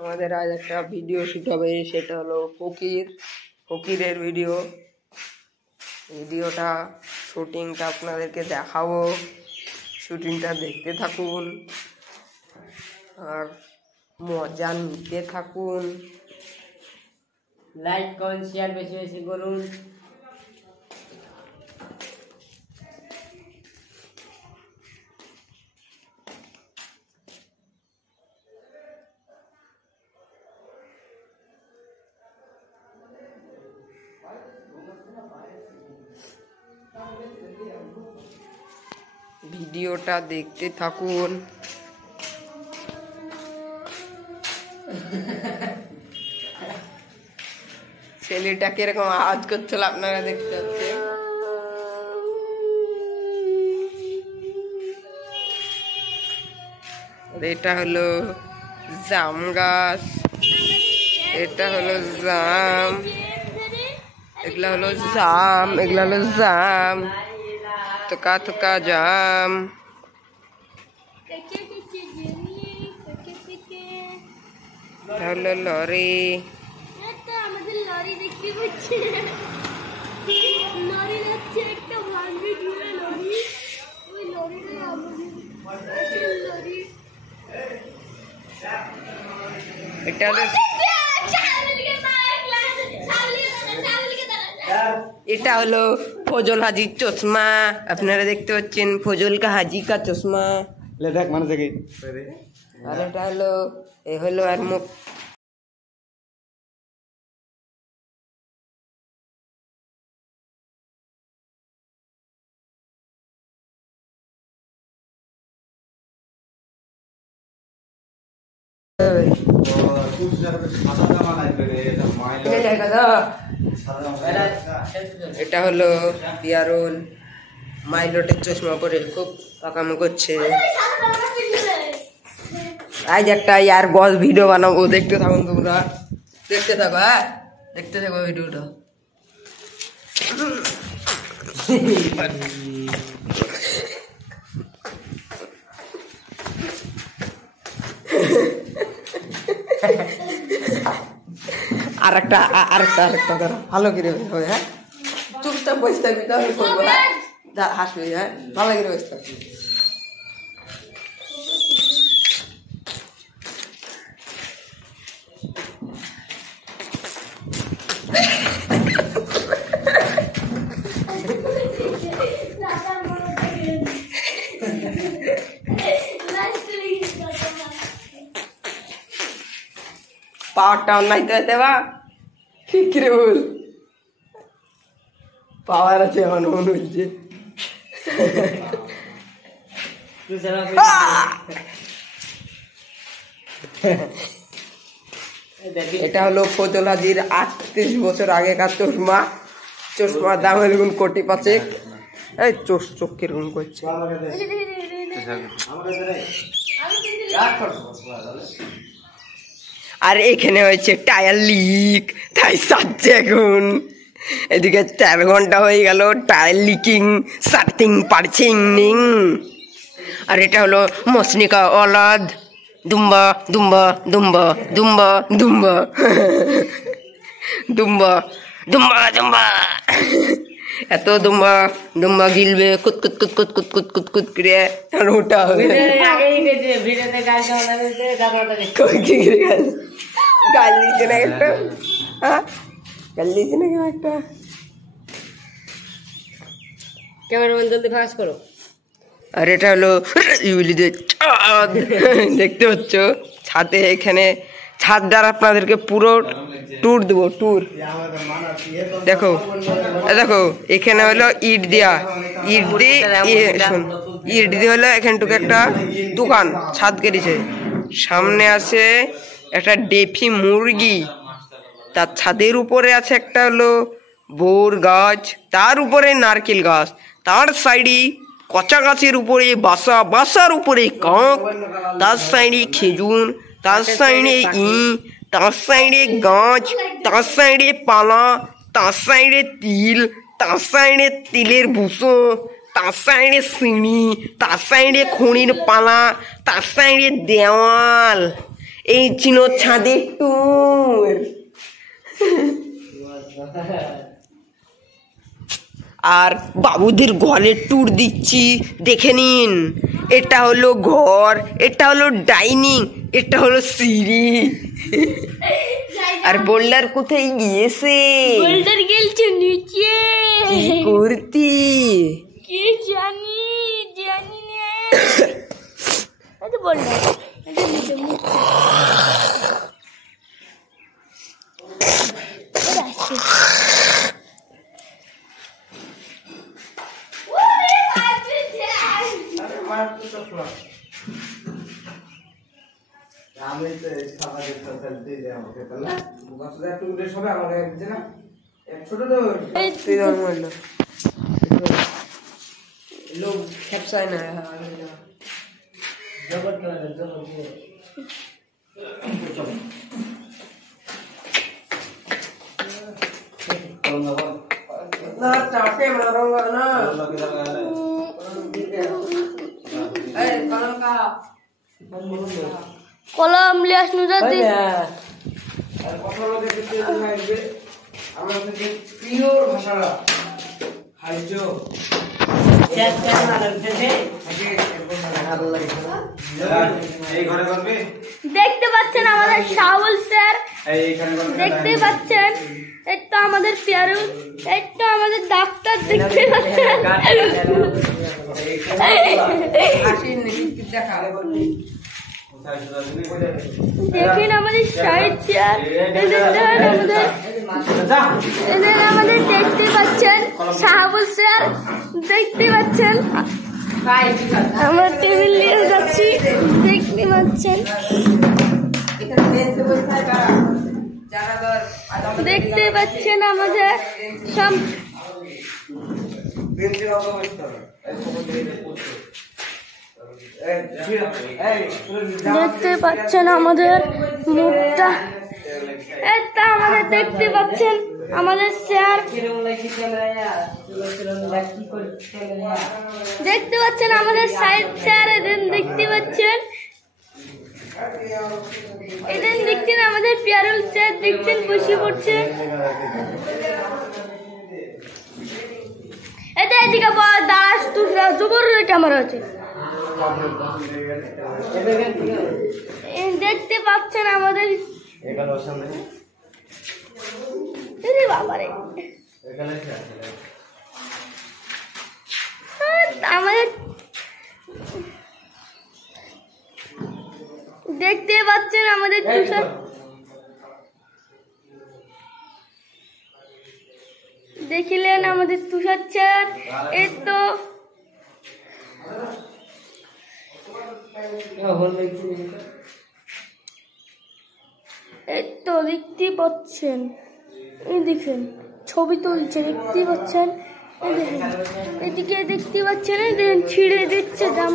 আমাদের আজ একটা ভিডিও শুট হবে, সেটা হলো ফকিরের ভিডিওটা শুটিংটা আপনাদেরকে দেখাবো। শুটিংটা দেখতে থাকুন আর মজা নিতে থাকুন। লাইক কমেন্ট শেয়ার বেশি বেশি করুন। ভিডিওটা দেখতে থাকুন। ছেলেটা কিরকম আওয়াজ করছিল আপনারা দেখতে পাচ্ছেন। এটা হলো জাম গাছ, এটা হলো জাম, এগুলা হলো জাম, থোকা থোকা জাম। হলো লরি, এটা হলো ফজল হাজির চশমা। আপনারা দেখতে পাচ্ছেন ফজল হাজি কা চশমা। আর এটা হলো আর মুখ। এটা হলো পিয়ারুল, মাইলটের চশমা পরে খুব পাকামো করছে। আজ একটা ইয়ার বস ভিডিও বানাবো, দেখতে থাকুন তোমরা, দেখতে থাকো। হ্যাঁ, দেখতে থাকো ভিডিওটা। আরেকটা ভালো করে হবে। হ্যাঁ, চুপচাপ বসে থাকবি, তাহলে করবো। হ্যাঁ, হাসবি। হ্যাঁ, ভালো করে বসে থাকবি। পাওয়ারটা অনলাইন দেবা ঠিক রে বল, পাওয়ার আছে এখন মনে হচ্ছে। এটা হলো ফজল হাজির 38 বছর আগেকার চশমার দাম এরকম কোটি 5। এই চোখ কিরকম করছে। আর এখানে হয়েছে টায়ার লিক, তাই সাজছে এখন। এদিকে 4 ঘন্টা হয়ে গেল টায়ার লিকিং, সার্থিং পারছিং নিং। আর এটা হলো মসনিকা ওলাদ, দুম্বা দুম্বা দুম্বা দুম্বা দুম্বা দুম্বা দুম্বা দুম্বা। এত দুম্বা গিলবে কুত কুত কুত কুত কুত কুত কুত কুত করে ওটা হবে। গাল দিচ্ছে না একটা, গাল দিচ্ছে না কেউ একটা। ক্যামেরাম্যান জলদি ফাঁস করো। আর এটা হলো দেখতে পাচ্ছ ছাদে, এখানে ছাদ দ্বারা আপনাদেরকে পুরো ট্যুর দেবো। দেখো এখানে হলো ইট দিয়ে হলো এখানটুকু একটা দোকান ছাদ কেটেছে। সামনে আছে একটা ডেফি মুরগি, তার ছাদের উপরে আছে একটা হলো বোর গাছ, তার উপরে নারকেল গাছ, তার সাইডে কচা গাছের উপরে বাসার উপরে কাক, তার সাইডে খেজুর, তার সাইডে তার সাইডে গাছ, তার সাইডে পালা, তার সাইডে তিল, তার সাইডে তিলের ভুসো, তার সাইডে সিঁড়ি, তার সাইডে খড়ির পালা, তার সাইডে দেওয়াল। এই চিনো ছাদের ট্যুর। আর বাবুদের ঘরের ট্যুর দিচ্ছি, দেখে নিন। এটা হলো ঘর, এটা হলো ডাইনিং, এটা হলো সিঁড়ি। আর বোল্ডার কোথায় গিয়েছে? বোল্ডার গেলছে নিচে। কি করতি? কি জানি জানি না। এই তো বোল্ডার, এই তো নিচে মুখ। এটা আসছে। লোক খেপসায় না। না চাপে মারো না। কলম লিয়াস নুজাতি পিওর ভাষাটা হাইজো দেখতে পাচ্ছেন আমাদের শাহুল স্যার, দেখতে পাচ্ছেন এটা আমাদের পিয়ারু, এটা আমাদের ডাক্তার, দেখতে পাচ্ছেন। দেখেন আমাদের সাইড চেয়ার, আমাদের দেখতে পাচ্ছেন শাহাবুল স্যার, দেখতে পাচ্ছেন আমরা টেবিল নিয়ে যাচ্ছি, দেখতে পাচ্ছেন। দেখতে পাচ্ছেন আমাদের সব, দেখতে পাচ্ছেন আমাদের মুখটা, এটা আমাদের দেখতে পাচ্ছেন আমাদের স্যার, দেখতে পাচ্ছেন আমাদের সাইড স্যার, এদিন দেখতে পাচ্ছেন, এদিন দেখছেন আমাদের পিয়ারুল স্যার, দেখছেন বসে পড়ছে। এটা এদিকে দাস তুষরা জবর ক্যামেরা আছে, দেখতে পাচ্ছেন আমাদের বাবারে আমাদের, দেখতে পাচ্ছেন আমাদের তুষার, দেখিলেন আমাদের তুষার স্যার, এই তো এই তো দেখতে পাচ্ছেন, এই দেখেন ছবি তুলছে, দেখতে পাচ্ছেন, এই দেখেন এদিকে দেখতে পাচ্ছেন, এই দেখেন ছিঁড়ে দিচ্ছে জাম।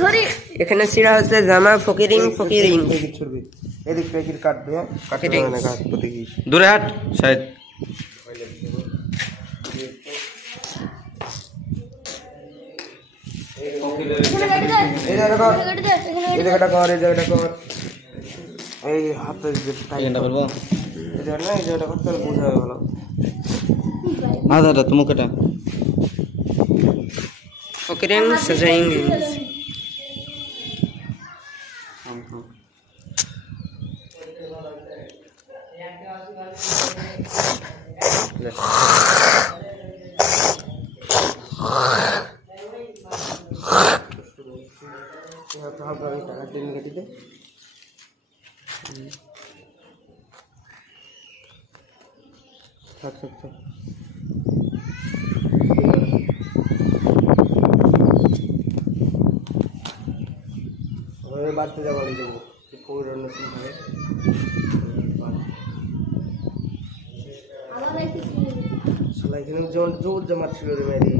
ধরি এখানে ছিঁড়া হচ্ছে জামা, ফকিরিং ফকিরিং। এদিক থেকে কাটবে, দূরে হাট সাইড। এই জায়গাটা কর, এই জায়গাটা কর, এই হাতে করবো এই জায়গাটা না, এই জায়গাটা করতে বোঝা হয়ে গেল। আধাটা তুমি কেটা फकीरें सजाएंगे। বাড়তে যাবো দেবো এখানে যেমন জোর জমা ছিল রে মেরি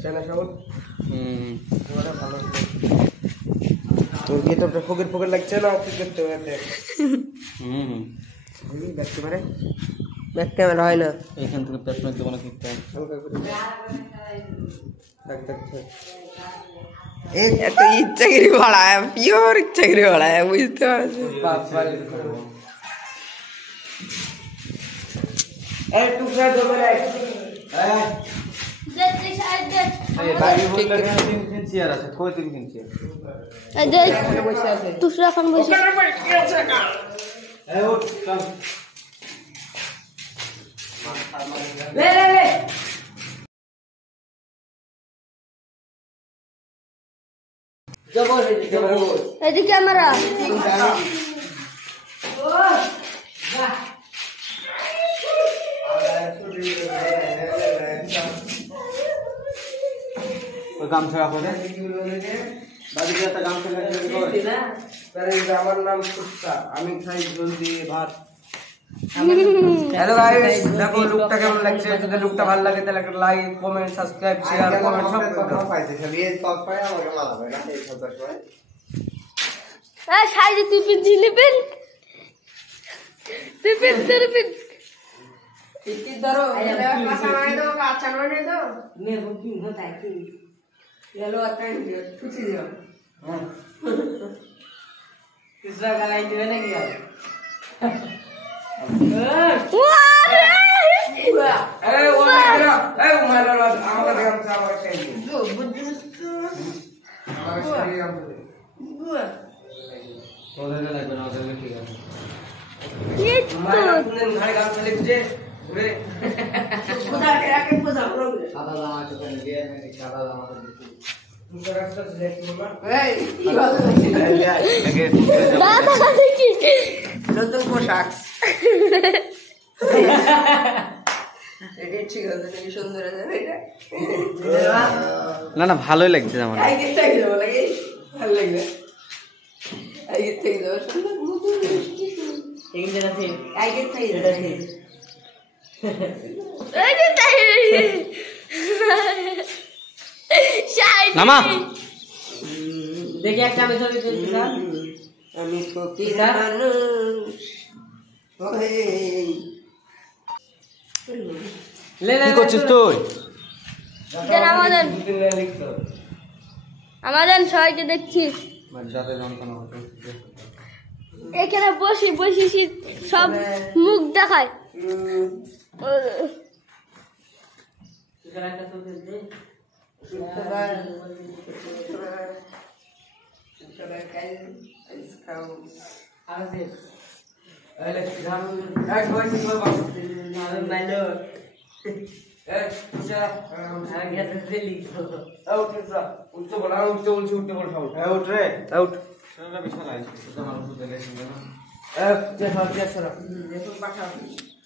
তাই না সব। ভালো তোর গিয়ে তো ফোকের ফোকের লাগছে না, কি করতে হবে? দেখতে পারে ব্যাক ক্যামেরা হয় না, এখান থেকে প্যাচ মারতে মানে হালকা করে এত ইচ্ছাগিরি ভাড়া পিওর ইচ্ছাগিরি ভাড়া বুঝতে পারছো তুষরা খান বসে এদিকে ক্যামেরা আমার নাম সুস্তা আমি খাই জলদি ভাত হ্যালো গাইস দেখো লুকটা কেমন লাগছে যদি লুকটা ভালো লাগে তাহলে একটা like comment subscribe share comment সব করতে পাইছে খালি এই সব পায় আমাকে মালা হয় না এই সব সময় সাইজে টিফিন জিলিপিন টিফিন কি ধরো কাঁচা নয় তো কাঁচা নয় তো मैं बुकिंग होता है कि ये लो आता है कुछ ही दियो तीसरा का लाइन जो है ना क्या अरे वो मारो আমাকে দেখাম চাওয়া চাই जो बुद्धि আমাকে সেই কাম করে ওদের লাগবে না ওদের ঠিক আছে মারা পুনেন ঘাড়ে গাম চলে যে ঘুরে खुदा के आके खुदा रोग সাদা জামা চোখে নিয়ে সাদা জামা दूसरा रास्ता से लेके बोला এই কি কথা দাদা দেখি নতুন পোশাক এটা ঠিক আছে নাকি সুন্দর আছে এটা না না ভালোই লাগছে আমার আই গেট থেকে যাবো লাগে ভালো লাগবে আই গেট থেকে যাবো সুন্দর নতুন एक जगह से আই गेट থেকে इधर যাবো से এই যে তাই শাইনি নামা देखिए একটা মেসেজ দিয়েছি না আমি ফকির স্যার? মানুষ ওহে ले কি করছিস তুই দেন আমাদের দুদিন না লিখতো আমাদের সবাইকে দেখছি যাতে যন্ত্রণা হতো এখানে বসি সব মুখ দেখায় दूसरा का तो दे শুক্রবার কাল আজকাল आगे আরে ধান এক বছর বাবা नाम मैंने এই যা आगे से लिखो আউট যা উঠতে বলা উঠতে বলছি উঠতে বল আউট আউট রে আউট সেটা বিশাল আইছে এটা মানুষ দিলে শুনে না যে হাত যে সরা দেখো পাঠা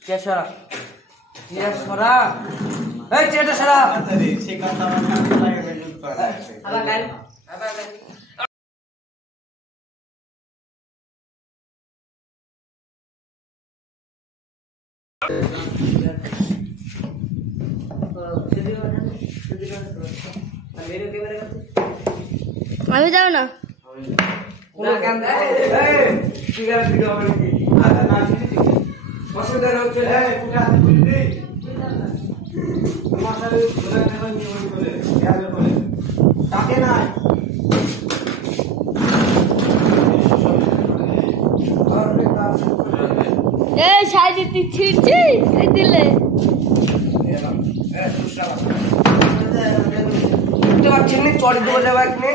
কে সরা কে সরা এই চেটা সরা সে কথা আমার লাগে মেনু করা अब कल আবার আমি যাও না কোন কাম এই ফিগার ভিডিও হবে নাকি আচ্ছা না দিদি অসুবিধা হচ্ছে এই ফুটা আছে বলি নেই মশারি ধরে নেবেন নিয়ম করে খেয়াল করে তাকে না এই সাইজে তুই ছিড়ছি এই দিলে বুঝতে পারছেন না চড় দেবো যাবো এখানে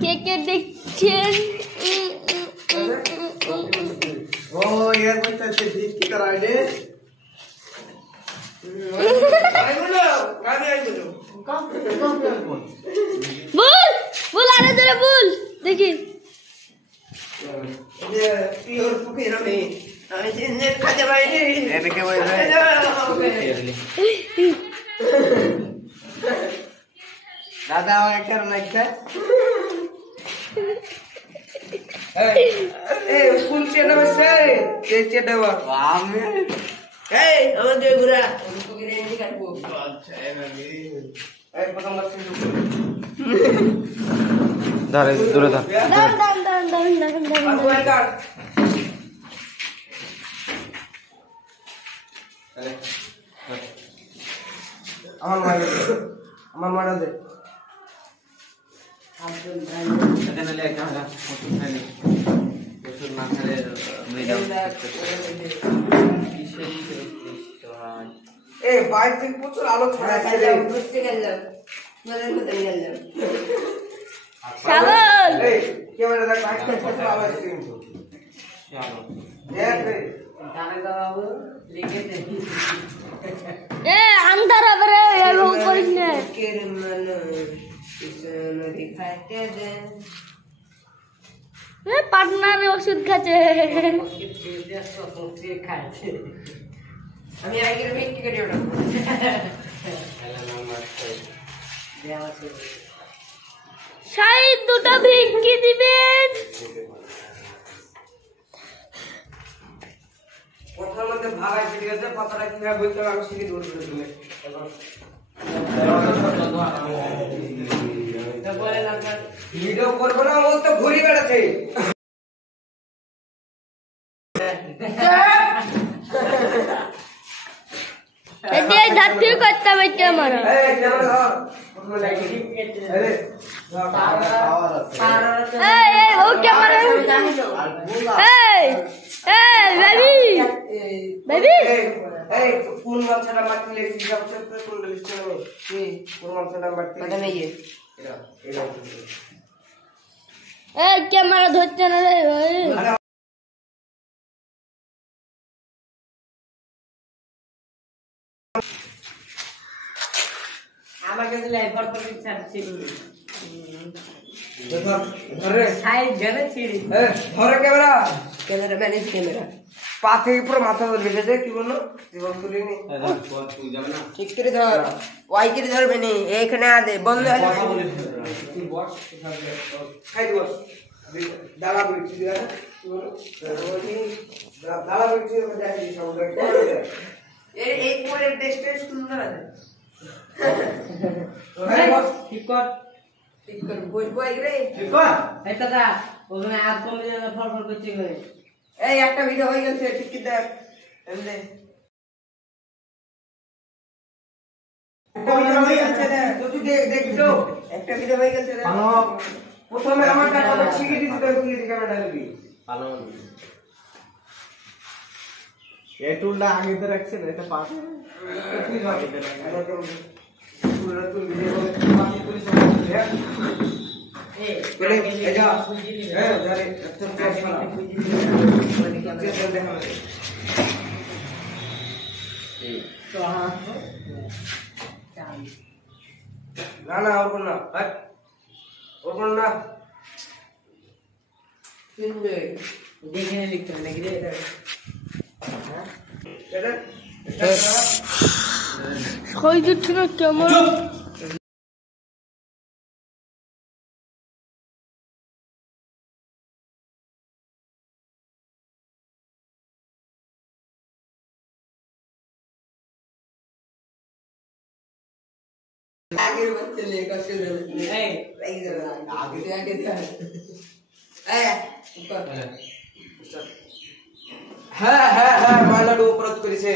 কে কে দেখছেন ও ইয়ার মধ্যে আছে ঠিক কি করা রে বল আরে ধরে বল দেখি দাদা আমাকে কেন লাগছে স্কুল চেনা বসে চেটা আমি এই আমার দিয়ে ঘুরা তোকে রেন্ডি কাটবো এই প্রথম বার শুরু ধরে দূরে ধর আর মোবাইল কাট আমার মোবাইল দে এখানে লে একটা ওষুধ খাইলে ওষুধ না খেলে মৃদাম এ বাইরে থেকে প্রচুর আলো ছড়া আছে রে বুঝতে গেলাম নজর মধ্যে গেলাম ছাগল এই ক্যামেরা দেখ বাইরে থেকে প্রচুর আলো আসছে কিন্তু চলো দেখ রে দানাগা বাবু লিখে দে এ আন্ধার আবার এরকম করিস না কের মন কিসন দিখাতে দে এ পার্টনার ওষুধ খাচ্ছে আমি আগের ব্যক্তি কেটে ওটা শাড়ি দুটো ভিঙ্কি দিবেন কথার মধ্যে ভাগ আছে ঠিক আছে কথাটা কিভাবে বলতে হবে আমি শিখে দেবো তুমি ভিডিও করবো না ও তো ঘুরি বেড়াচ্ছে এতে ধাত্রী করতে হবে আমার এই ক্যামেরা ধর প্রথমে লাইট এই এই ও ক্যামেরা এই বেবি বেবি এই কোন মাছটা মারতে লেগেছিস সবচেয়ে কোন লিস্টে নেবে তুই কোন মাছটা মারতে এটা নেই এটা এটা এই ক্যামেরা ধরছে না রে আমাকে দিলে এবার তো ইচ্ছা ছিল ধরে ছাই জেনে ছিড়ি ধরে ক্যামেরা ক্যামেরা ম্যানেজ ক্যামেরা পা থেকে পুরো মাথা ধরবে যে কি বললো জীবন তুলিনি তুই যাবে না ঠিক করে ধর ওয়াই করে ধরবে নি এখানে আদে বন্ধ হয়ে যাবে তুই বস খাই বস দাঁড়া বলছি দাঁড়া বলছি দেখি সমুদ্র এই পরের দেশটা সুন্দর আছে ঠিক কর ঠিক করে বসবো এগরে ঠিক কর এটা দা ওখানে আর কমে যেন ফরফর করছে করে এই একটা ভিডিও হয়ে গেছে ঠিক কি দেখ এমনে একটা ভিডিও হয়ে গেছে রে তুই দেখ তো একটা ভিডিও হয়ে গেছে রে প্রথমে আমারটা কবে শিখে দিতে তুই ক্যামেরা লাগবি পালন এই টুলটা আগে তো রাখছেন এটা পাস তুই ধর পুরো তুই ভিডিও বাকি তুই সব দেখ বলে এই যা হ্যাঁ জারে একটা দেখা তো হ্যাঁ না না ওর কোন না হট ওর কোন না সুন্দর দেখে লিখতে হবে নাকি রে এটা সই দিচ্ছে না কেমন आगे चले का चले ए आगे आगे चल ए ऊपर হ্যাঁ হ্যাঁ হ্যাঁ মালাডু অপরাধ করেছে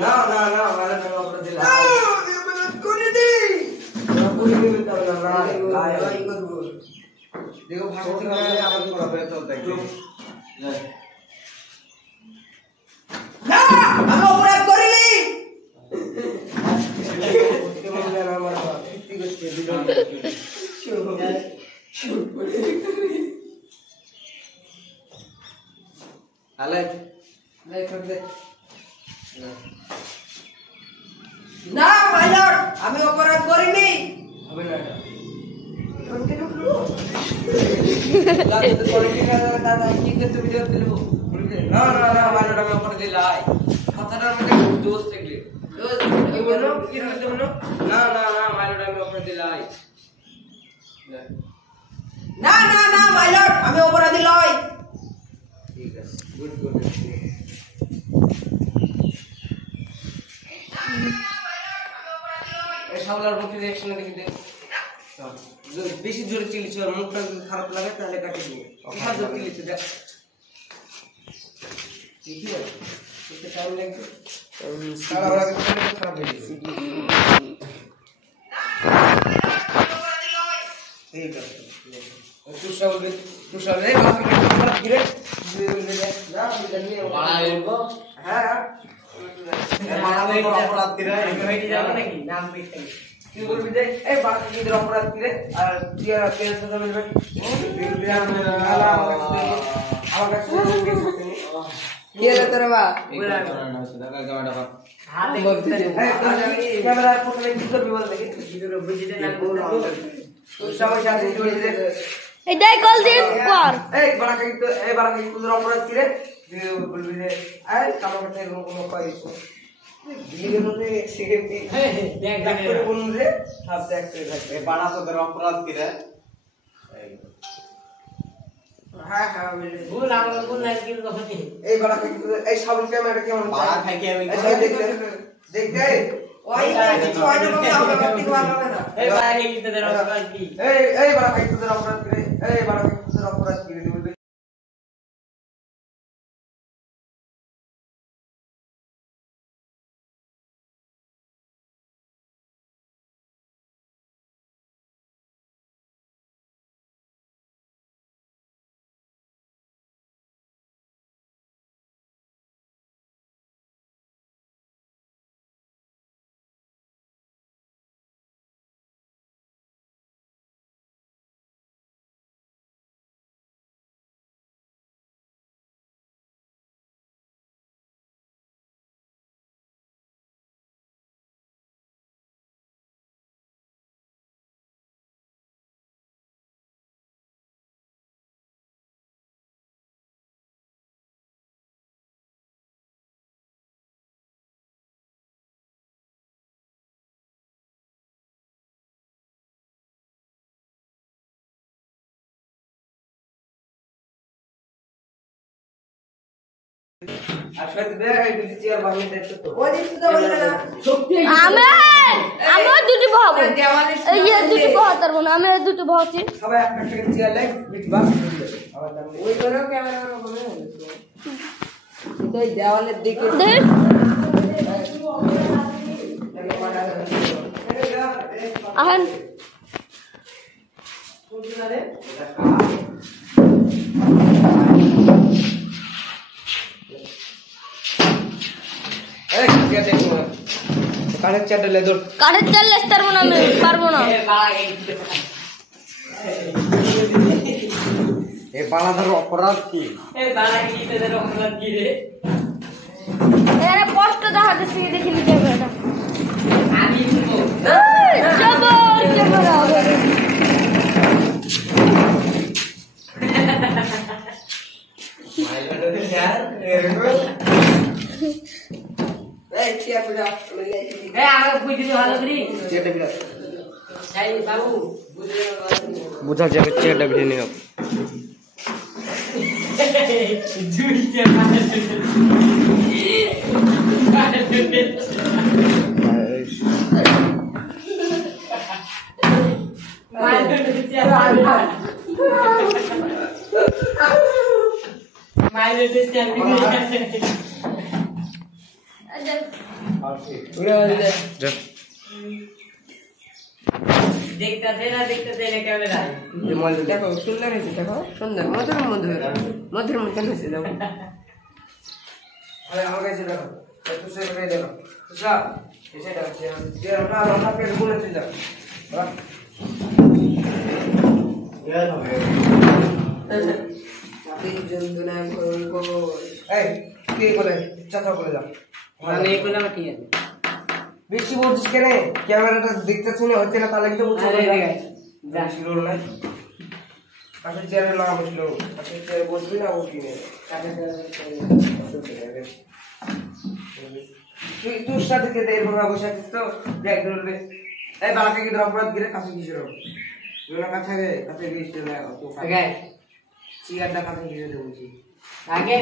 না না না মালাডু অপরাধ দিলা করে দি পুরি দিবে তো না লাই করব দেখো ভাষা থেকে আবার পড়াবে তো দেখো না আমি অপরাধ করিনি না মাইলট আমি অপরাধ করিনি হবে না না না না মাইলট আমি অপরাধ দিলাই কথাটার মধ্যে দোষ থাকলে বললো কি করতে বললো না না না মাইলট আমি অপরাধ দিলাই না না না মাইলট আমি অপরাধী লই ঠিক আছে গুড গুড এই শাওলার মুখে রিঅ্যাকশন দেখি দে বেশি জোরে চিল্লিছ আর মুখটা যদি খারাপ লাগে তাহলে কাটি দিও কিসব জোরে চিল্লিছ দেখ ঠিক আছে একটু টাইম লাগবে সারা ওরা খারাপ হয়ে যাবে ঠিক আছে তুষা বলবে তুষা রে বাকি খারাপ গিরে বলবে না আমি জানি বাড়া এরকো হ্যাঁ বাড়া অপরাধ দিরা হয়ে যাবে নাকি নাম পিটতে কি বলবি যে এই বাড়া কি অপরাধ দিরে আর কি আর তেল সাথে বলবে আমার কাছে কি হলো তোর বা হাতে বলতে ক্যামেরা ফটো কি করবি বল দেখি ভিডিও বুঝিতে না তুই সবাই সাথে জুড়ে দে এই দেখ কল দে কর এই বাড়া কি তোর অপরাধ কি রে বলবি যে এই কালো কথা কোনো কইছ ভিডিওর মধ্যে সেকেন্ড দেখ দেখ করে বলুন রে সব দেখ থাকবে বাড়া তোদের অপরাধ কি রে হ্যাঁ হ্যাঁ ভুল আমার ভুল না কি কথা কি এই বাড়া কি এই সাবল ক্যামেরা কেমন বাড়া খাই কি আমি দেখ দে ওই কিছু হয় না বাবা আমরা করতে পারবো না এই বাড়া কি তোদের অপরাধ কি এই বাড়া কি তোদের অপরাধ কি রে এই বাড়া কি তোদের অপরাধ কি রে বলবি আশফাক দে এই দুটি চেয়ার বানিয়ে দে তো ওই দিন তো বললে না শক্তি আমি দুটো বহাবো এই দুটো বহাতার বোন আমি দুটো বহাচ্ছি সবাই একটা একটা চেয়ার লাই বিট বাস আবার দাম ওই করে ক্যামেরা হবে এই দেওয়ালের দিকে দেখ আহান কাঠের চারটা লেদর কাঠের চাল লেস্তার বোন আমি পারবো না এই বালাদার অপরাধ কি এই বাড়া কি তোদের অপরাধ কি রে এরা কষ্ট দেখাতেছি দেখিনি ক্যামেরাটা আমি শুনবো যাবো ক্যামেরা হবে মাইলাটা यार এই চেয়ার বিড়া এই আমাকে বুঝি ভালো করি চেয়ারটা বিড়া এই বাবু বুঝা যাবে চেয়ারটা বিড়ে নিও জুইতে মানে দেখতে ক্যামেরা দেখো সুন্দর হয়েছে দেখো সুন্দর মধুর মধুর মধুর মতন হয়েছে দেখো আরে আমার কাছে দেখো তুষার করে দেখো তুষার এসে দেখো যে আমরা পেট গুলো চলে যাও মানে এগুলো কি আছে বেশি বলছিস কেন ক্যামেরাটা দেখতে শুনে হচ্ছে না তাহলে কিন্তু কাছে চেয়ারে লাগা বসলো কাছে চেয়ারে বসবি না বসবি না তুই তোর সাথে খেতে এরকম বসে আছিস তো দেখ ধরবে এই বাবাকে কি অপরাধ গিরে কাছে কিসের কাছে কাছে গিয়ে আগে চেয়ারটা কাছে গিয়ে বলছি আগে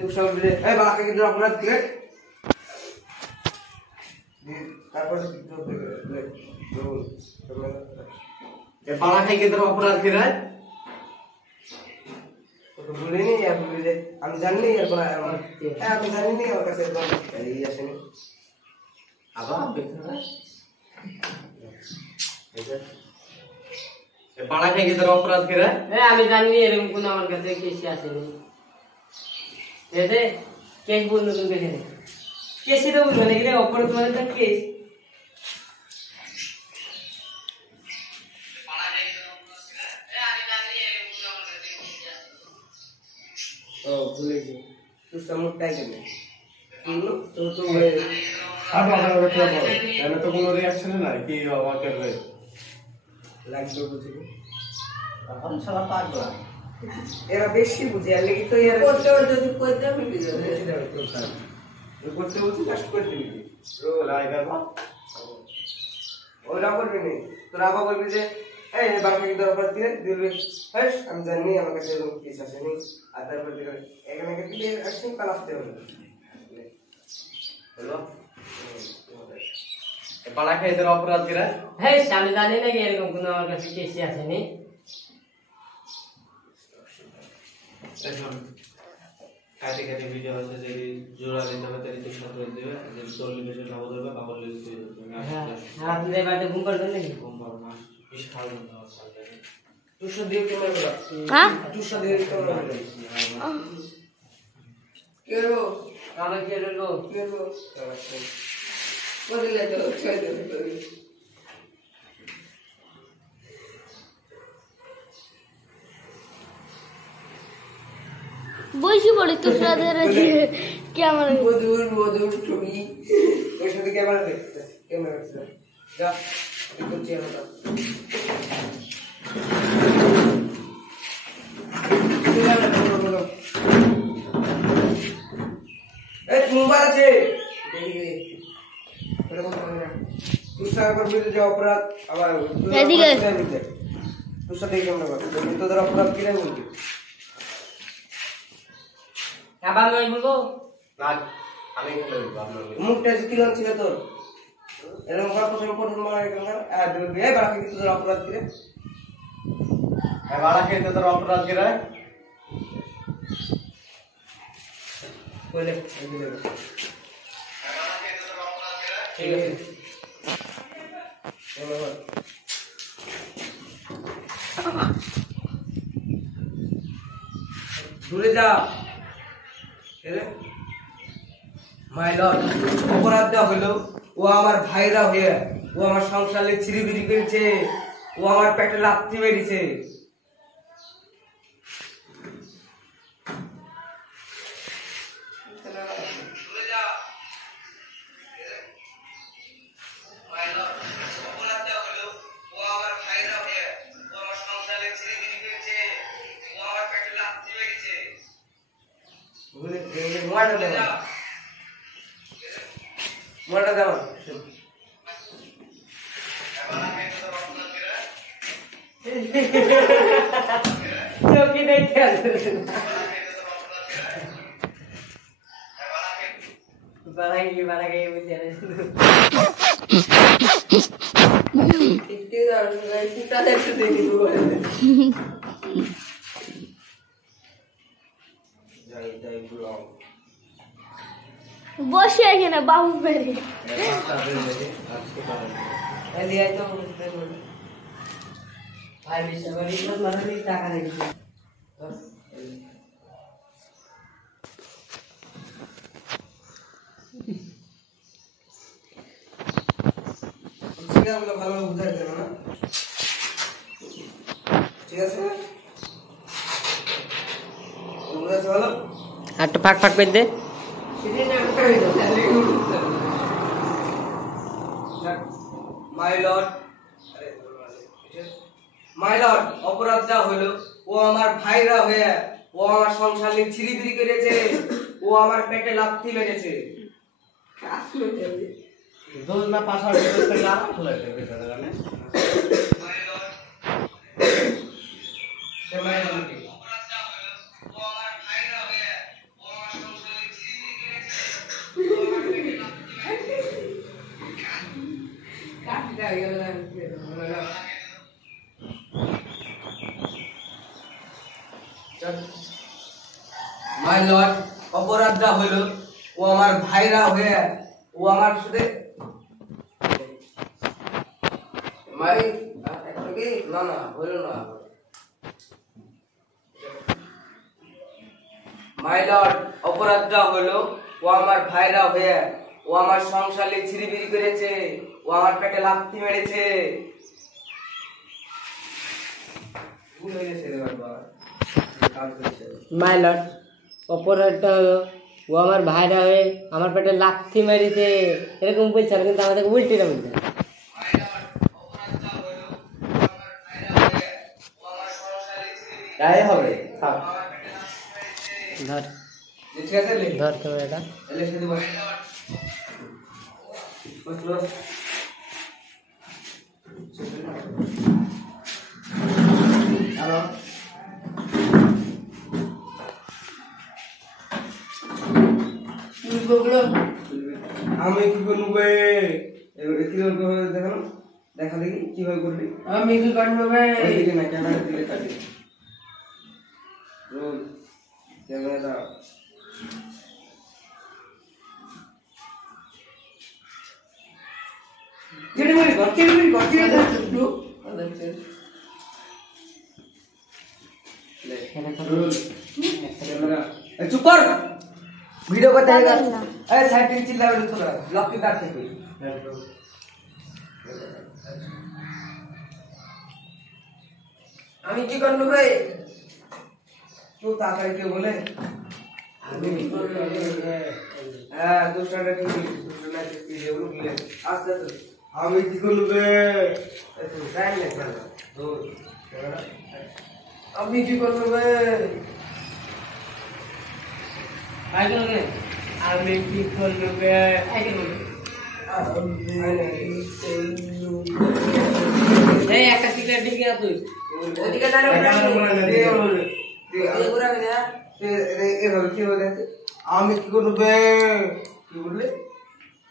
তুই সব এই বাবাকে কি অপরাধ গিরে তারপর এ পাড়া খাই তোর অপরাধ কি রে বলিনি আমি জানি আমি জানি আমার কাছে এই আসেনি আবার দেখতে না এ পাড়া খাই তোর অপরাধ কি রে আমি জানি এরকম কোনো আমার কাছে কেসি আসেনি কেস বললো তুমি দেখে কেসি তো বুঝবে নাকি রে অপরাধ মানে তো কেস ও ভুলেছি তুই সমুদ্রটাই কেন তো তো এখানে তো কোনো রিয়াকশন নাই কি আমাকে লাগবে বুঝি এখন শালা পাগলা এরা বেশি বুঝে আর লেগে তো এরা করতে যদি করতে মিটে যাবে করতে বলছি কাজ করতে দিবি ওরা করবি নি তোরা আবার বলবি যে এই বাবাকে কি দরকার দিয়ে দিবি হ্যাঁ আমি জানি আমার কাছে এরকম কিছু আসেনি আর তারপর এখানে দিলে অ্যাকশন কাল আসতে হবে হলো এ পাড়া খাই তোর অপরাধ কি রে হ্যাঁ আমি জানি নাকি এরকম কোনো আমার কাছে কেসি আসেনি এখন কাটে কাটে ভিডিও আছে যে জোড়া দিতে হবে তাই তো সাথে দেবে যে তোর লিমিটেড লাভ ধরবে বাবার লিমিট হয়ে যাবে হ্যাঁ আপনি বাড়িতে ঘুম পাড়বেন নাকি কম পাবো না বিশাল না তুই সাথে দিয়ে ক্যামেরা বলা হ্যাঁ তুই সাথে দিয়ে ক্যামেরা বলা কি করবো আমার কি করবো কি করবো বদলে তো ছেড়ে দে বসে পড়ি তোর সাথে ক্যামেরা মধুর ছবি ওর সাথে ক্যামেরা দেখতে ক্যামেরা দেখতে যা একটু চেহারাটা এই মোবাইল আছে তুই সারা করবি যে অপরাধ আবার এদিকে তোর সাথে ক্যামেরা করবি তোদের অপরাধ কিনে বলবি আবার আমি বলবো না আমি খেলে দেব আপনার মুখটা কি ছিল তোর এরকম প্রথম মারা গেল আর বলবি এই বাকি তোদের অপরাধ কিনে এ পাড়া খাই তোর অপরাধ কি রে বলে ঠিক আছে দূরে যা মাই লর্ড অপরাধটা হলো ও আমার ভাইরা হয়ে ও আমার সংসারে চিরিবিরি করেছে ও আমার পেটে লাথি মেরেছে মোটা দাও চোখে দেখতে আসবে বাড়াই বুঝে বসে এখানে বাবু মেরে ভাই বিশ্বাস করি মানে টাকা রেখেছি ভালো বুঝাই দেবে না ঠিক আছে বুঝাচ্ছে ভালো আর একটু ফাঁক ফাঁক করে দে মাই লর্ড অপরাধটা হলো ও আমার ভাইরা হয়ে ও আমার সংসারে ছিরিবিরি করেছে ও আমার পেটে লাথি মেরেছে। দোষ না পাশার লাভ খুলে দেবে জানে মাই লর্ড, অপরাধটা হলো ও আমার ভাইরা হয়ে ও আমার সাথে মাই না না হইল না। মাই লর্ড, অপরাধটা হলো ও আমার ভাইরা হয়ে ও আমার সংসারে ছিড়িবিড়ি করেছে, ও আমার পেটে লাথি মেরেছে। ভুল হয়ে গেছে রে বাবা। মাই লর্ড, অপরাধটা হলো ও আমার ভাইরা হয়ে আমার পেটে লাথি মেরেছে, এরকম বলছে আর কিন্তু আমাদেরকে উল্টিটা বলছে। তাই হবে। থাক। ধর ঠিক আছে লে। ধর ক্যামেরাটা। এলে সেদি বস। বস বস। হ্যালো। কি বললো? আমি কি করব বে? এবারে কি করব দেখানো? দেখা দেখি কিভাবে করবি। আমি কি করব বে? ওইদিকে না ক্যামেরা দিকে কাটি। রোল ক্যামেরা কেটে মারি একটু রোল ক্যামেরা চুপ কর ভিডিও করতে হবে এই সাইড থেকে চিল্লাবে না তোরা ব্লক কি কাটতে কই আমি কি করব রে তুই তাড়াতাড়ি কে বলে আমি কি করব হ্যাঁ দুষ্টাটা ঠিক দুষ্টাটা ঠিক যেগুলো বলে আস্তে আস্তে আমি কি করব রে তুই টাইম লাগবে না দূর আমি কি করব রে আইলো রে আমি কি করব বে আইলো এই একটা সিগারেট দিকে আ তুই ওদিকে না আমি কি করব বে কি বললে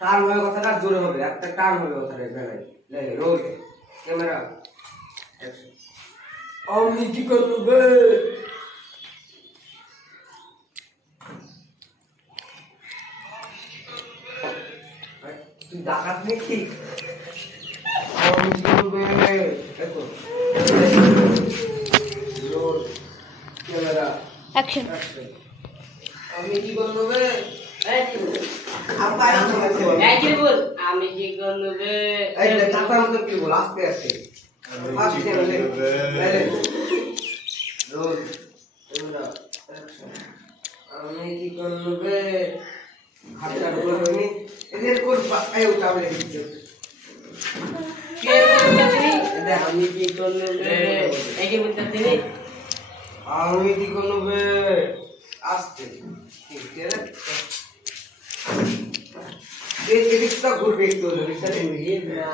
টান হবে কথাটা জোরে হবে একটা টান হবে কথাটা লে রোল ক্যামেরা অ্যাকশন আমি কি করব বে তুই ডাকাত নাকি আমি কি করব বে দেখো রোল ক্যামেরা অ্যাকশন। আমি কি করব বে এই কি বল আমি কি করব বে এই চাতার মধ্যে কি বল আস্তে আস্তে আস্তে রোল ক্যামেরা অ্যাকশন আমি কি করব বে হাতটা ধরবি এদের কোন এই উঠাবে দিচ্ছে কে বলছিস দেখ আমি কি করব বে এই কি বলছিস আমি কি করব বে আস্তে ঠিক আছে এদিকটা ঘুরবে একটু বিশালে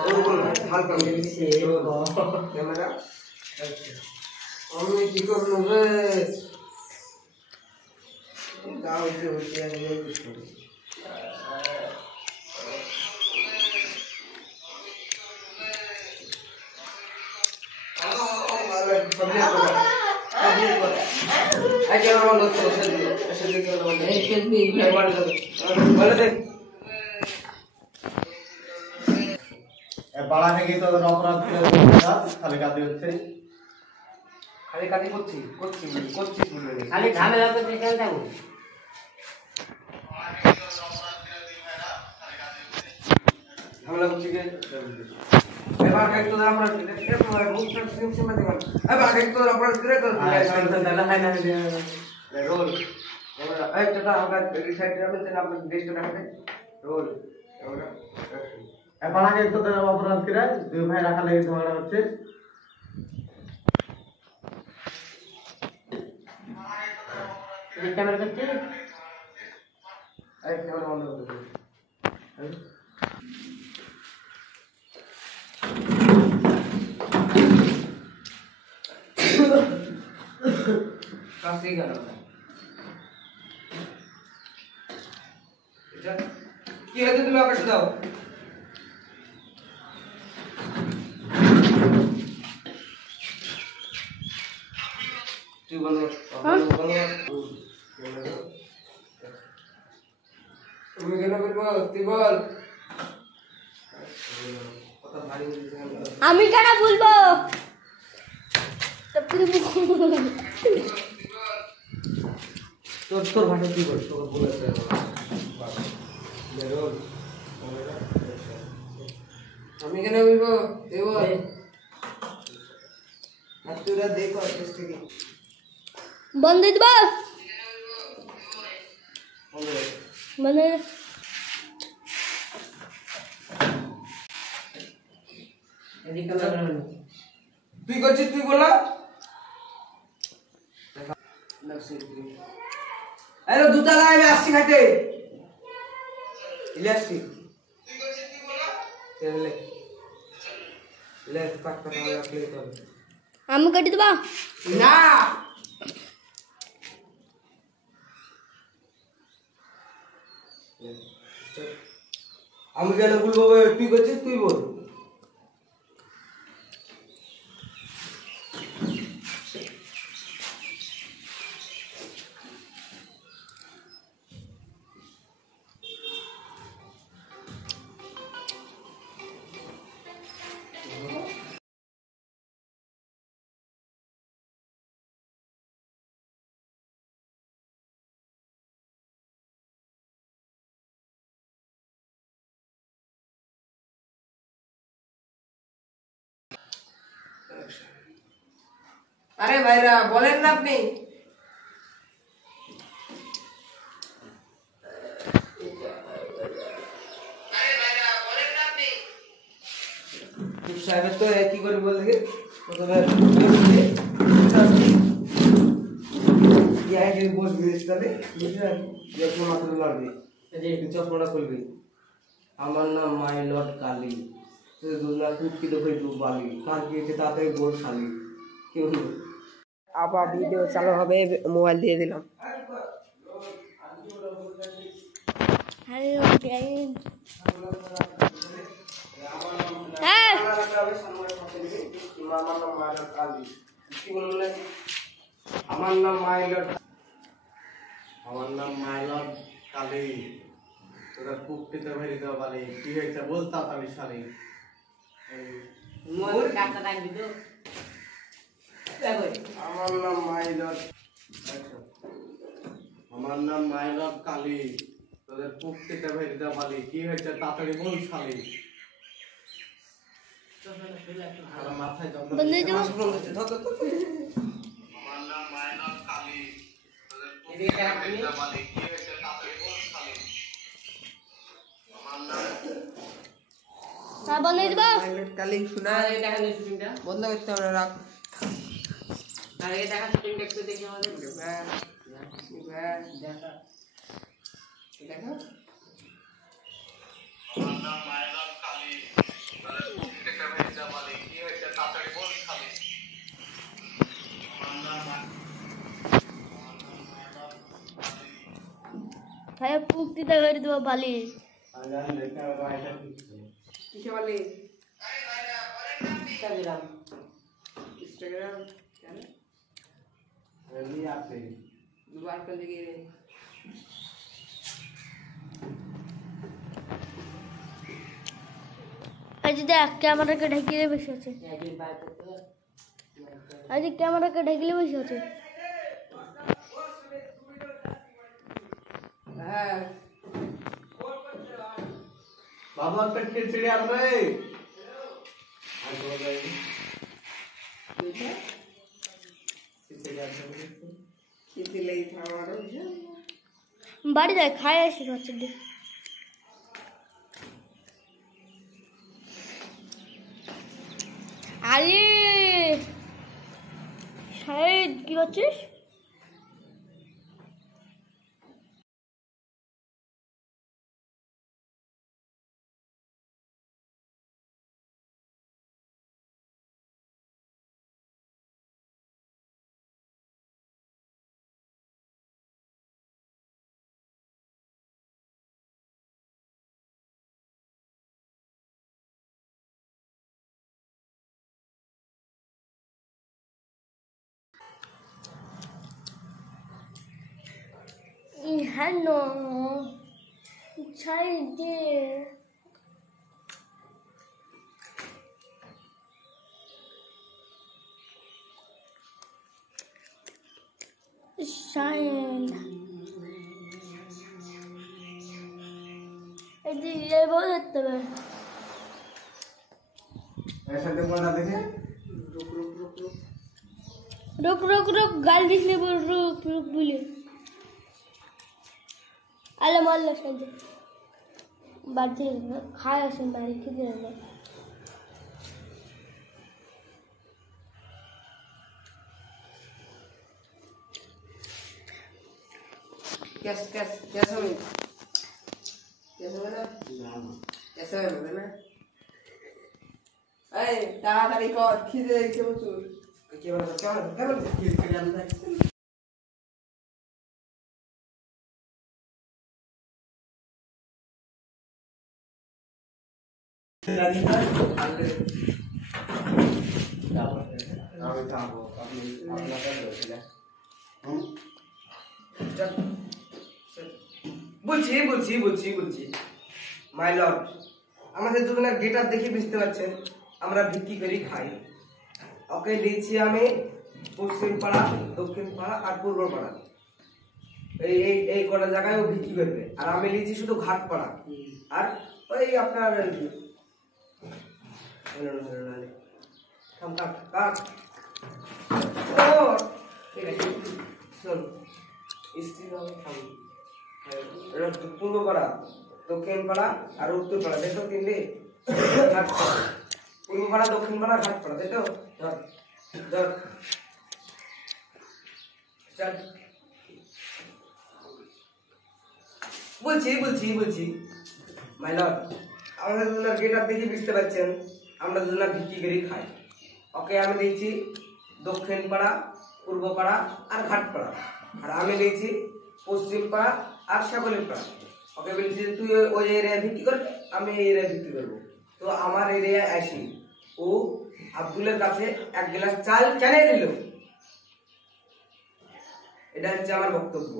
ওরকম হালকা মিশে ক্যামেরা আমি কি করব বে দাও যে হচ্ছে আমি কিছু বাড়া থেকে তো অপরাধ খালি কাজ হচ্ছে খালি কাটি করছি খালি ঝামেলা করতে কেন যাবো ঝামেলা করছি কে এবার কাট তো আমরা এবার মুখটা সিম দেবেন এবার কাট তো আমরা করে তো রোল আমরা একটা আমরা রিসাইড করব তাহলে আমরা বেস্ট রাখবে রোল আমরা বাড়া থেকে তো অপরাধ করে দুই ভাই রাখা লাগে ঝগড়া হচ্ছে ক্যামেরা করতে আরে ক্যামেরা বন্ধ করে দে। কাশি গেল এটা কি হয়েছে তুমি আকাশে দাও তুই বলো তুমি কেন বলবো তুই বল কথা ভারী হয়েছে আমি কেন বলবো তোর তোর ভাষা তুই বল তোকে বলেছে আমি কেন বলবো তুই বল আর তোরা দেখো আস্তে থেকে বন্ধ দিব মানে তুই করছিস তুই বলা আরে দুটা গায়ে আমি আসছি খাইতে ইলে আসছি তুই করছিস তুই বলা লে লে কাট কাট আমি আসলে তো আমি কাটি দেবা না আমি কেন বলবো তুই করছিস তুই বল আরে ভাইরা বলেন না আপনি সাহেবের তো কি করে বল দেখে প্রথমে বসবি তাহলে বুঝলি মাথা লড়বি চশমাটা খুলবি আমার নাম মাই লর্ড কালী দুর্গা কুটকি দেখে দু বালি কার গিয়েছে তাড়াতাড়ি বোর শালি কি হলো আবার ভিডিও চালু হবে মোবাইল দিয়ে দিলাম আমার নাম মাইলট কালী তোরা কুকটিতে ভেরি দেওয়া বালি কি হয়েছে বল তাড়াতাড়ি শালি আমার নাম মাইলট আমার নাম মাইলট কালী তোদের কুকটিতে ভেরি দেওয়া বালি কি হয়েছে তাড়াতাড়ি বল শালি মাথায় আমার নাম মাইলট কালী তোদের কুকটিতে ভেরি দেওয়া বালি কি হয়েছে তাড়াতাড়ি বল শালি বন্ধ দিবা কালী শোনা বন্ধ করতে আমরা রাখ হ্যাঁ পুক্তিতে করে দেবো বালি কিসে বালি इंस्टाग्राम क्या है दुबारा कर देंगे आज देख कैमरा के ढकिले बসে আছে आज कैमरा के ढकिले बসে আছে हां बाबा पेट के चिड़िया आ रहे आज हो गए বাড়ি যায় খায় আসি হচ্ছে আলি শাহেদ কি করছিস? হ্যাঁ ছাই দে শাইন এদিকে বলতে হবে रुक रुक रुक गाल दिखने बोल रुक रुक बोले अल्लाह माल्ला शायद बातें खाया से मारी किधर है कैसे हुई ना कैसे हुई ना अरे ताड़ाताड़ी कर খিদে দেখছে প্রচুর কি বলছো কেমন খিদে খেয়ে জানতে বলছি মাই লর্ড আমাদের দুজনের গেটআপ দেখে বুঝতে পারছেন আমরা ভিক্ষি করি খাই ওকে দিয়েছি আমি পশ্চিম পাড়া দক্ষিণ পাড়া আর পূর্ব পাড়া এই এই এই কটা জায়গায় ও ভিক্ষি করবে আর আমি লিখছি শুধু ঘাট পাড়া আর ওই আপনার কাট ও শোন স্ত্রী পূর্ব পাড়া দক্ষিণ পাড়া আর উত্তর পাড়া দেখো তিনটে ঘাট পাড়া পূর্ব পাড়া দক্ষিণ পাড়া ঘাট পাড়া তাই তো ধর ধর চল বলছি মাই লর্ড আমাদের দুজনের গেটআপ দেখে বুঝতে পারছেন আমরা দুজনা ভিক্ষি করে খাই ওকে আমি দিয়েছি দক্ষিণ পাড়া পূর্ব পাড়া আর ঘাট পাড়া আর আমি দিয়েছি পশ্চিম পাড়া আর সাগরের পাড়া ওকে বলছি তুই ওই এরিয়া ভিত্তি করবি আমি এই এরিয়া ভিত্তি করবো তো আমার এরিয়ায় আসি ও আব্দুলের কাছে এক গ্লাস চাল কেন দিল এটা হচ্ছে আমার বক্তব্য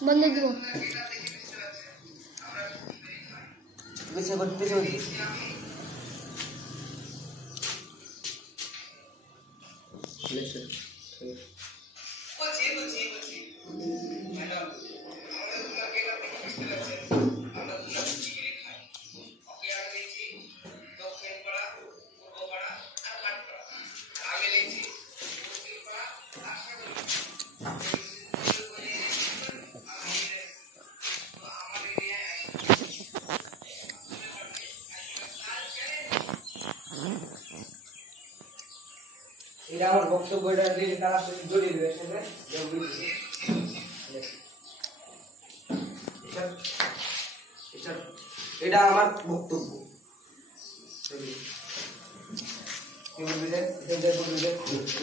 बंद दो এটা আমার বক্তব্য এটা দিয়ে তারা জড়িয়ে দেবে এটা আমার বক্তব্য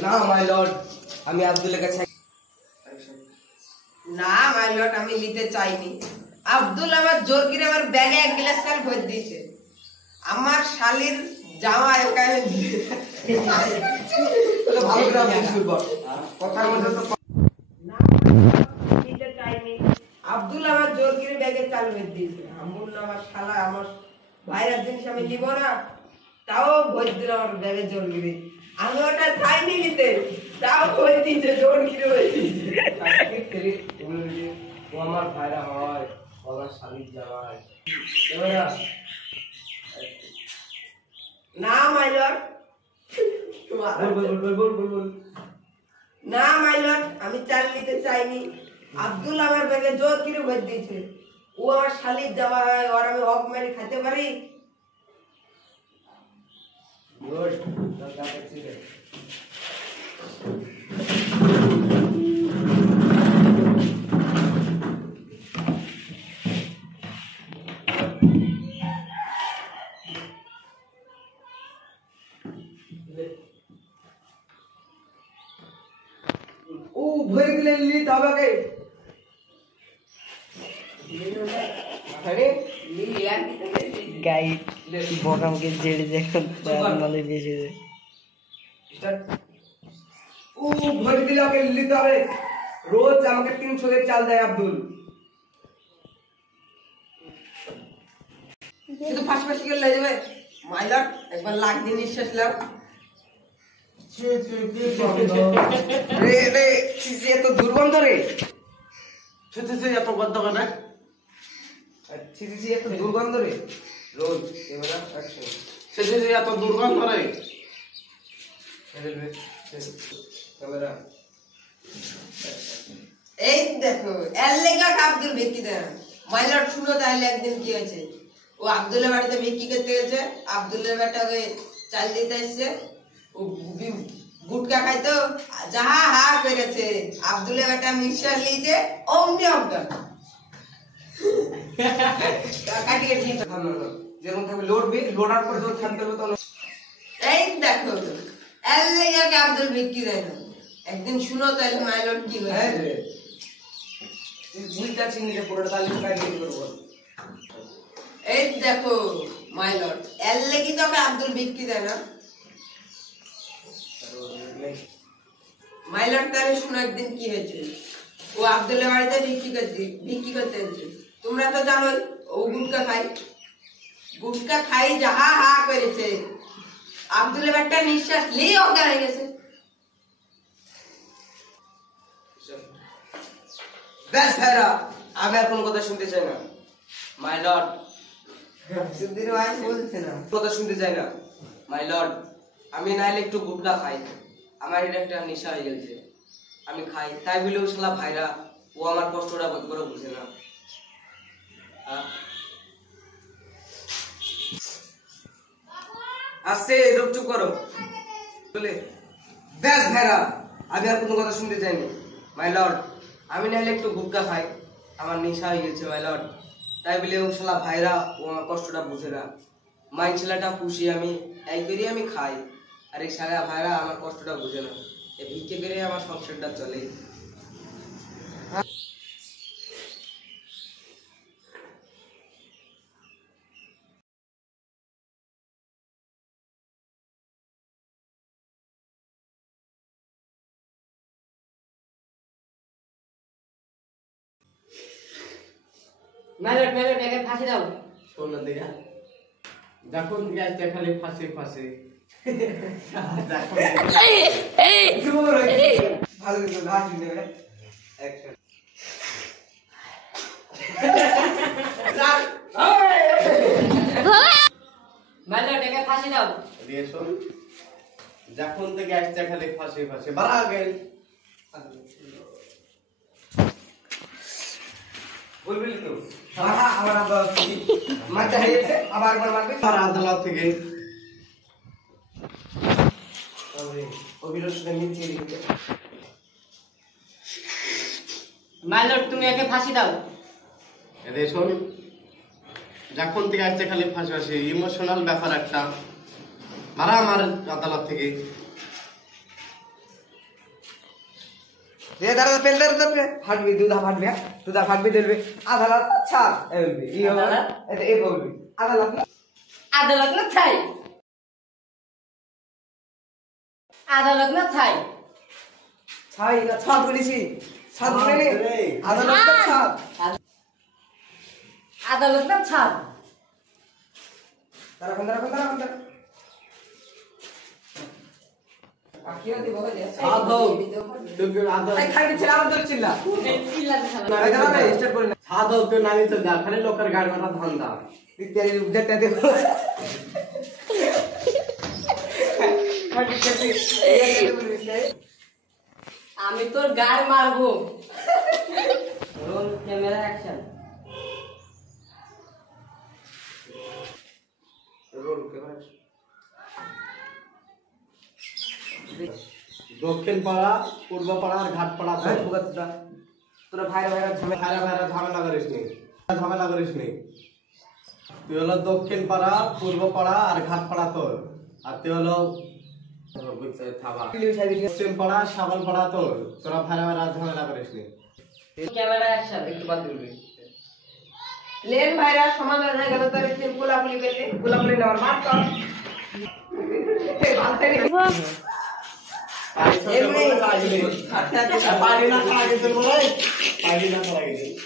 না মাই লর্ড আমি আব্দুলের কাছে না মাই লর্ড আমি নিতে চাইনি আব্দুল আমার জোর করে আমার ব্যাগে এক গ্লাস চাল ভরে দিয়েছে আমার শালির জামাই ওকে আমি ভালো করে শুরু কর কথার মধ্যে তো না নিতে চাইনি আব্দুল আমার জোর করে ব্যাগে চাল ভরে দিয়েছে আমুল আমার শালা আমার ভাইয়ের জিনিস আমি নিব না তাও ভরে দিল আমার ব্যাগে জোর করে আমি ওটা চাইনি নিতে তাও ভরে দিয়েছে জোর করে ভরে দিয়েছে ও আমার ভাইরা হয় আমার শালির জামাই না মাই লর্ড না মাই লর্ড আমি চাল নিতে চাইনি আব্দুল আমার ব্যাগে জোর করে ভরে দিয়েছে ও আমার শালির জামাই আর আমি হক মেরে খেতে পারি ও ভরে দিলে নিলি তবে আরে গাই বকামকে জেড়ে দেখুন নলে বেশি ও ভরে দিলে ওকে নিতে হবে রোজ আমাকে 300 এর চাল দেয় আব্দুল শুধু পাশাপাশি গেলে যাবে মাইলার একবার লাখ দিন নিঃশ্বাস লাও রে রে চিজে এত দুর্গন্ধ রে ছে এত গন্ধ কেন চিজে এত দুর্গন্ধ রে রোজ ক্যামেরা অ্যাকশন ছে এত দুর্গন্ধ রে ক্যামেরা এই দেখো এর লেগা আব্দুল ভিক্ষি দেন মাইলার শুনো তাহলে একদিন কি হয়েছে ও আব্দুলের বাড়িতে ভিক্ষি করতে গেছে আব্দুলের বেটাকে চাল দিতে এসেছে ও গুটকা খাইতো যাহা হা করেছে আব্দুলের বেটা মিক্সার লিয়েছে অমনি অমটা কাটি কাটি যেমন থাকবে লোডবে লোডার পর যখন থামতে হবে তখন এই দেখো এর লেগা আব্দুল ভিক্ষি দেয় না একদিন শুনো তাহলে মাইলট কি হয়েছে বুঝতে চিনি পুরোটা তাহলে কাটিয়ে করবো এই দেখো মাই লর্ড এর লাগি তো আমি আব্দুল ভিক্ষি দেয় না মাই লর্ড তাহলে শুনো একদিন কি হয়েছে ও আব্দুলের বাড়িতে ভিক্ষি করতে এসেছে তোমরা তো জানো ও গুটকা খাই যাহা হা করেছে আব্দুলের একটা নিঃশ্বাস নিয়ে অজ্ঞান হয়ে গেছে ব্যাস ভাইরা আমি আর কোনো কথা শুনতে চাই না মাই লর্ড কথা শুনতে চাই না মাই লর্ড আমি নাইলে একটু গুটকা খাই আমার এটা একটা নেশা হয়ে গেছে আমি খাই তাই বলে ও শালা ভাইরা ও আমার কষ্টটা বড় বুঝে না আসছে চুপ করো বলে ব্যাস ভাইরা আমি আর কোনো কথা শুনতে চাইনি মাই লর্ড আমি নাইলে একটু গুটকা খাই আমার নেশা হয়ে গেছে মাই লর্ড তাই বলে ও শালা ভাইরা ও আমার কষ্টটা বুঝে না মাইন ছেলেটা খুশি আমি এই করি আমি খাই আর এই শালা ভাইরা আমার কষ্টটা বুঝে না এই ভিক্ষে করে আমার সংসারটা চলে মাইলট একে ফাঁসি দাও শোন না দেখা যখন গ্যাসটা খালি ফাঁসে ফাঁসে ভালো কিন্তু না শুনে অ্যাকশন মাইলট একে ফাঁসি দাও দিয়ে শোন যখন থেকে গ্যাসটা খালি ফাঁসে ফাঁসে বাড়া গেল বলবি তো আমার আবার মাথা হয়েছে আবার একবার মারবে আর আদালত থেকে অভিরোধ মিলছে মাইলট তুমি একে ফাঁসি দাও এদের শোন যখন থেকে আসছে খালি ফাঁসে ফাঁসে ইমোশনাল ব্যাপার একটা মারা আমার আদালত থেকে ये दादा पेंटर पे फाट भी दूधा फाट भी देलबे आधा लाख अच्छा एलबे ई हो ए बोलबे आधा लाख আদালত না ছাই আদালত না ছাই छाई ना छाप বলেছি छाप বলে নে आधा लाख का छाप আদালত না ছাপ तारा बंदर আকিয়া দিব দে সাধু তুই আদা এই খাইতে ছিল আর ধরে চিল্লা চিল্লাতে খালা এই দাঁড়া স্টার্ট করে না সাধু তুই নামি চল যা খালি লোকের গাড়ি মাথা ধান্দা ইত্যাদি উঠতে দে আমি তোর গাড় মারবো roll camera action roll camera দক্ষিণ পাড়া পূর্ব পাড়া আর ঘাট পাড়া তোরা ভাইরা ঝামেলা করিস নি তুই হলো দক্ষিণ পাড়া পূর্ব পাড়া আর ঘাট পাড়া তোর আর তুই হলো পশ্চিম পাড়া সাগর পাড়া তোর তোরা ভাইরা ঝামেলা করিস নি ক্যামেরা অ্যাকশন একটু বাদ দিবি লেন ভাইরা সমাধান হয়ে গেল, তার একদিন গোলাপুলি পেতে গোলাপুলি নেওয়ার মার কর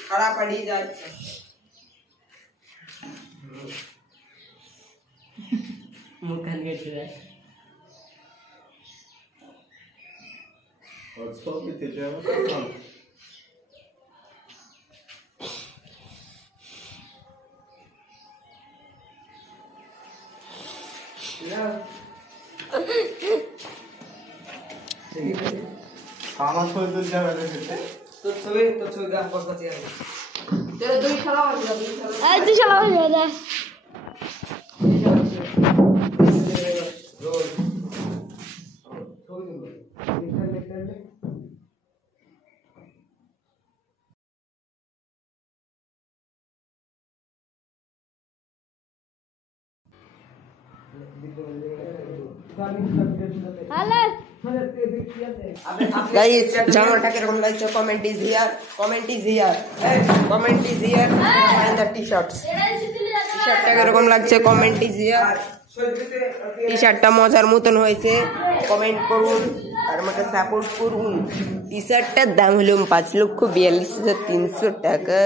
খারাপ পাড়ি যায় মুখ কান কেটে যায় আমার ছবি তুলতে হবে তোর ছবি গান করতে হবে চলো দুই খেলা হবে দুই খেলা এই তুই শালা হয়ে যা হ্যালো গাইস জামাটা কিরকম লাগছে comment is here find the t-shirts টি-শার্টটা কিরকম লাগছে কমেন্ট ইজ হিয়ার টি-শার্টটা মজার মতন হয়েছে কমেন্ট করুন আর আমাকে সাপোর্ট করুন টি-শার্টটার দাম হলো 5,42,300 টাকা